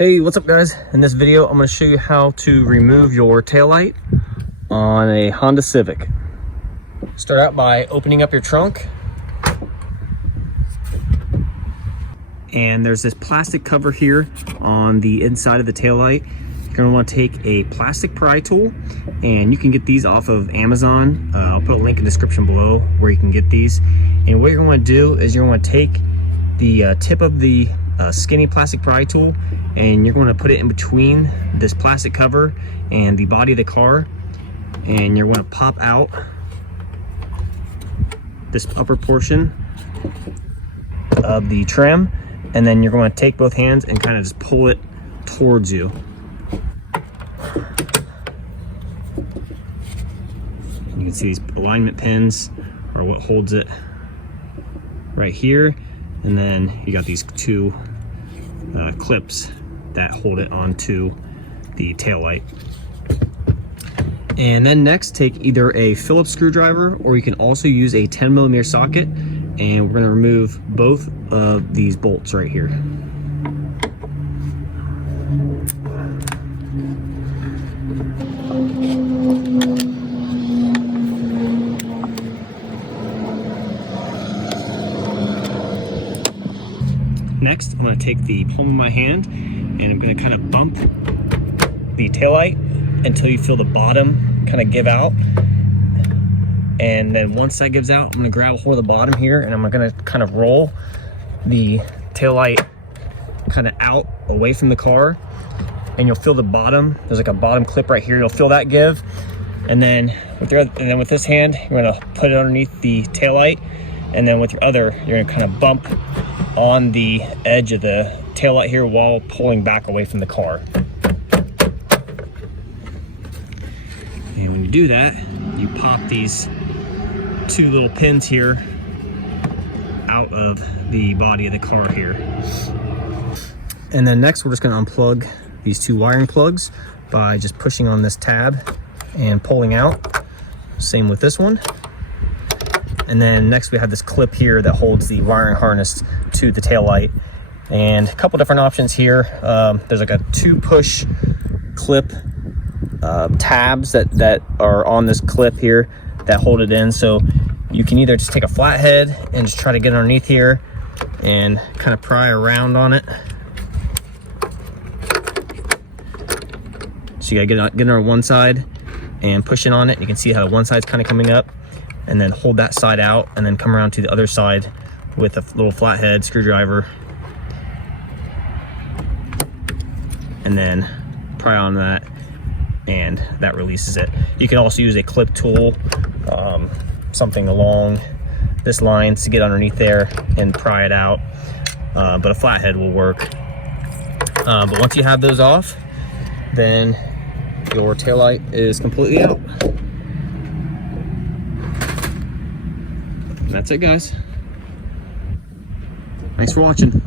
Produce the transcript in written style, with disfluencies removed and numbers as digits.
Hey, what's up guys? In this video, I'm going to show you how to remove your taillight on a Honda Civic. Start out by opening up your trunk. And there's this plastic cover here on the inside of the taillight. You're going to want to take a plastic pry tool, and you can get these off of Amazon. I'll put a link in the description below where you can get these. And what you're going to do is you're going to take the tip of the skinny plastic pry tool, and you're going to put it in between this plastic cover and the body of the car, and you're going to pop out this upper portion of the trim, and then you're going to take both hands and kind of just pull it towards you. You can see these alignment pins are what holds it right here, and then you got these two clips that hold it onto the taillight. And then next, take either a Phillips screwdriver, or you can also use a 10mm socket, and we're going to remove both of these bolts right here. Next, I'm going to take the palm of my hand and I'm going to kind of bump the taillight until you feel the bottom kind of give out. And then once that gives out, I'm going to grab a hold of the bottom here, and I'm going to kind of roll the taillight kind of out away from the car, and you'll feel the bottom. There's like a bottom clip right here. You'll feel that give. And then with this hand, you're going to put it underneath the taillight, and then with your other, you're going to kind of bump on the edge of the taillight here while pulling back away from the car. And when you do that, you pop these two little pins here out of the body of the car here. And then next, we're just going to unplug these two wiring plugs by just pushing on this tab and pulling out. Same with this one. And then next we have this clip here that holds the wiring harness to the taillight. And a couple different options here. There's like a 2-push clip tabs that are on this clip here that hold it in. So you can either just take a flathead and just try to get underneath here and kind of pry around on it. So you gotta get on one side and push it on it. You can see how one side's kind of coming up, and then hold that side out, and then come around to the other side with a little flathead screwdriver, and then pry on that, and that releases it. You can also use a clip tool, something along this line to get underneath there and pry it out, but a flathead will work. But once you have those off, then your taillight is completely out. And that's it, guys. Thanks for watching.